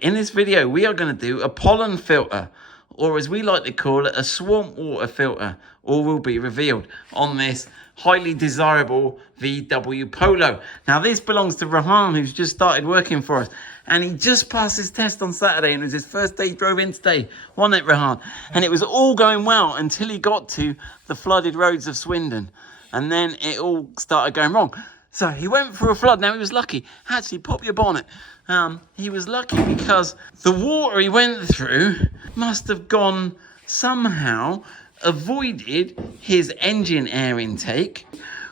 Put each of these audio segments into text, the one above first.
in this video, we are going to do a pollen filter, or as we like to call it, a swamp water filter. All will be revealed on this highly desirable VW Polo. Now, this belongs to Rehan, who's just started working for us. And he just passed his test on Saturday, and it was his first day he drove in today, wasn't it, Rehan? And it was all going well until he got to the flooded roads of Swindon. And then it all started going wrong. So he went through a flood. Now, he was lucky. Actually, pop your bonnet. He was lucky because the water he went through must have gone somehow, avoided his engine air intake,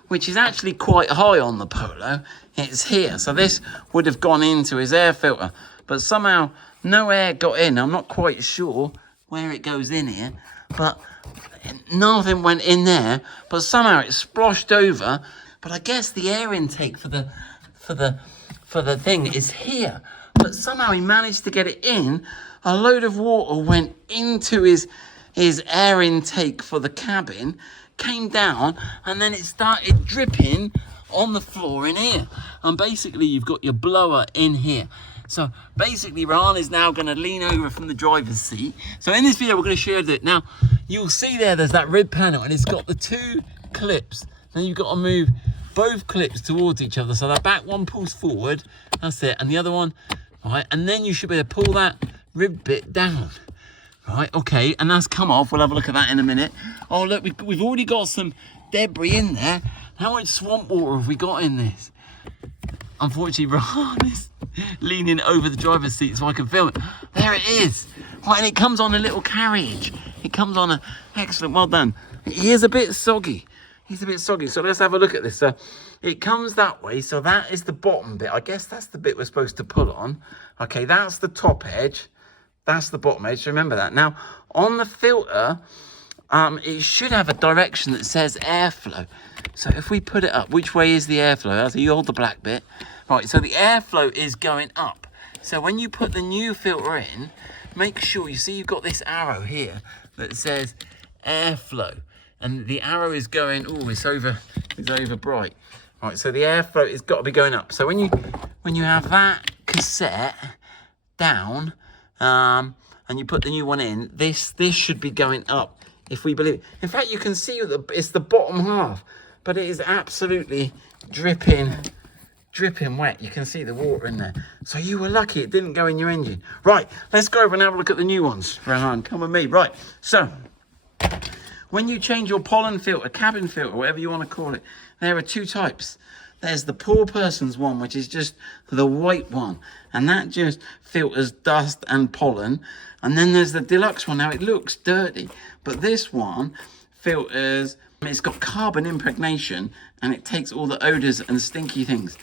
which is actually quite high on the Polo. It's here. So this would have gone into his air filter. But somehow no air got in. I'm not quite sure where it goes in here. But nothing went in there. But somehow it splashed over. But I guess the air intake for the thing is here. But somehow he managed to get it in. A load of water went into his air intake for the cabin, came down, and then it started dripping on the floor in here. And basically you've got your blower in here. So basically Rehan is now going to lean over from the driver's seat. So in this video we're going to share that. Now you'll see there's that rib panel, and it's got the two clips. Then you've got to move both clips towards each other. So that back one pulls forward, that's it, and the other one, right, and then you should be able to pull that rib bit down. Right, okay, and that's come off. We'll have a look at that in a minute. Oh, look, we've already got some debris in there. How much swamp water have we got in this? Unfortunately, Rehan is leaning over the driver's seat so I can film it. There it is. Right, and it comes on a little carriage. It comes on a, excellent, well done. He is a bit soggy. He's a bit soggy, so let's have a look at this. So it comes that way, so that is the bottom bit. I guess that's the bit we're supposed to pull on. Okay, that's the top edge. That's the bottom edge, so remember that. Now, on the filter, it should have a direction that says airflow. So if we put it up, which way is the airflow? So you hold the black bit. Right, so the airflow is going up. So when you put the new filter in, make sure, you see you've got this arrow here that says airflow. And the arrow is going, oh, it's over bright. Right, so the airflow has got to be going up. So when you have that cassette down, and you put the new one in, this should be going up, if we believe it. In fact, you can see it's the bottom half, but it is absolutely dripping wet. You can see the water in there. So you were lucky it didn't go in your engine. Right, let's go over and have a look at the new ones. Rehan, come with me. Right, so when you change your pollen filter, cabin filter, whatever you want to call it, there are two types. There's the poor person's one, which is just the white one. And that just filters dust and pollen. And then there's the deluxe one. Now, it looks dirty, but this one filters, it's got carbon impregnation, and it takes all the odors and stinky things.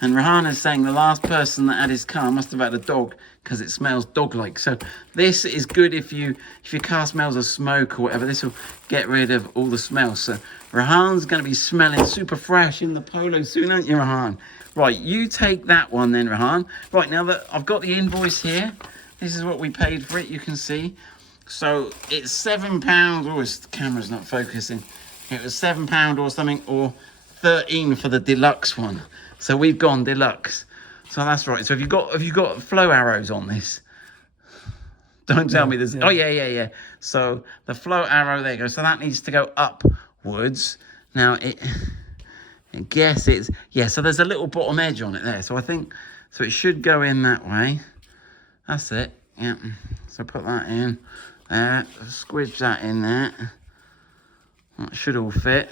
And Rehan is saying the last person that had his car must have had a dog, because it smells dog-like. So this is good if your car smells of smoke or whatever. This will get rid of all the smells. So Rehan's going to be smelling super fresh in the Polo soon, aren't you, Rehan? Right, you take that one then, Rehan. Right, now that I've got the invoice here, this is what we paid for it, you can see. So it's £7. Oh, the camera's not focusing. It was £7 or something, or 13 for the deluxe one. So we've gone deluxe. So that's right. So have you got flow arrows on this? Don't tell me there's... Yeah. Oh, yeah. So the flow arrow, there you go. So that needs to go upwards. Now, I guess it's... Yeah, so there's a little bottom edge on it there. So I think... So it should go in that way. That's it. Yeah. So put that in there. Squidge that in there. That should all fit.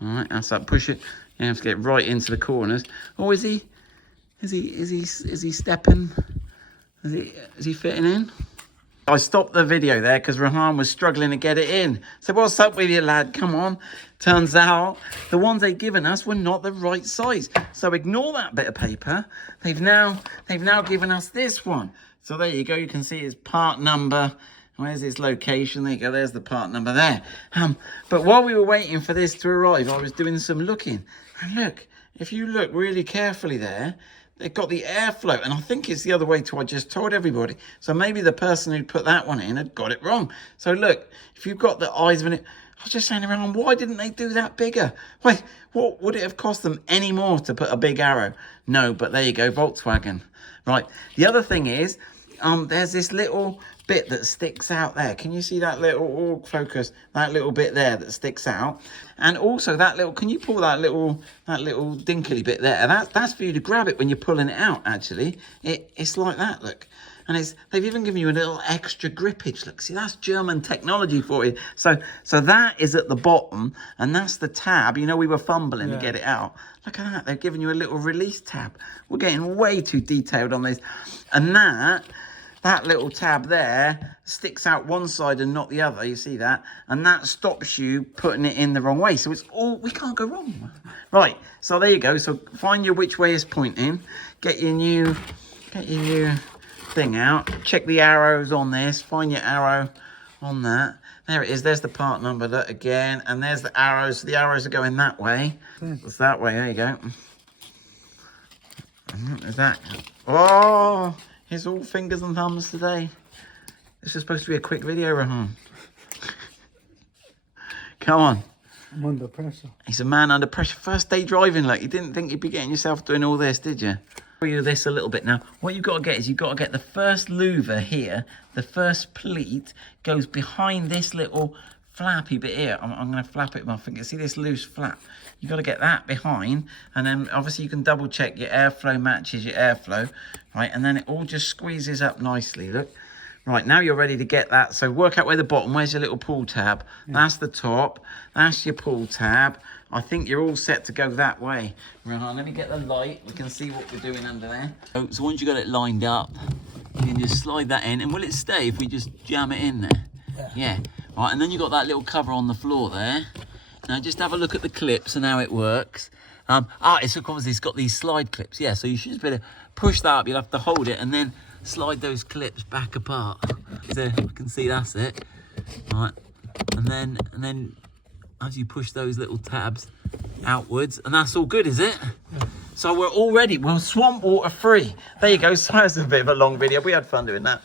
All right, that's that. Push it. You have to get right into the corners. Oh, is he stepping? Is he fitting in? I stopped the video there because Rehan was struggling to get it in. So what's up with you, lad? Come on. Turns out the ones they'd given us were not the right size. So ignore that bit of paper. They've now given us this one. So there you go. You can see his part number. Where's its location? There you go. There's the part number there. But while we were waiting for this to arrive, I was doing some looking. And look, if you look really carefully there, they've got the airflow. And I think it's the other way to I just told everybody. So maybe the person who put that one in had got it wrong. So look, if you've got the eyes of it, I was just saying around, why didn't they do that bigger? Wait, what would it have cost them any more to put a big arrow? No, but there you go, Volkswagen. Right, the other thing is, there's this little bit that sticks out there. Can you see that little focus? That little bit there that sticks out, and also that little. Can you pull that little dinkly bit there? That's for you to grab it when you're pulling it out. Actually, it's like that. Look. And they've even given you a little extra grippage. Look, see, that's German technology for you. So that is at the bottom, and that's the tab. You know, we were fumbling to get it out. Look at that. They've given you a little release tab. We're getting way too detailed on this. And that little tab there sticks out one side and not the other. You see that? And that stops you putting it in the wrong way. So it's all, we can't go wrong. Right. So there you go. So find your which way is pointing. Get your new thing out, check the arrows on this, find your arrow on that. There it is, there's the part number that again, and there's the arrows. The arrows are going that way. It's that way, there you go. Is that? Oh, here's all fingers and thumbs today. This is supposed to be a quick video, Rehan. Come on. I'm under pressure. He's a man under pressure. First day driving, like, you didn't think you'd be getting yourself doing all this, did you? Show you this a little bit now. What you've got to get is you've got to get the first louver here. The first pleat goes behind this little flappy bit here. I'm going to flap it with my finger. See this loose flap? You've got to get that behind, and then obviously you can double check your airflow matches your airflow, right? And then it all just squeezes up nicely. Look. Right, now you're ready to get that. So work out where the bottom, where's your little pull tab? That's the top, that's your pull tab. I think you're all set to go that way. Rehan, let me get the light. We can see what we're doing under there. So once you got it lined up, you can just slide that in. And will it stay if we just jam it in there? Yeah. Right, and then you've got that little cover on the floor there. Now just have a look at the clips and how it works. It's obviously it's got these slide clips. Yeah, so you should just be able to push that up. You'll have to hold it and then slide those clips back apart. So I can see that's it. Right, and then as you push those little tabs outwards, and that's all good, is it? Yeah. So we're swamp water free. There you go. So it's a bit of a long video. We had fun doing that.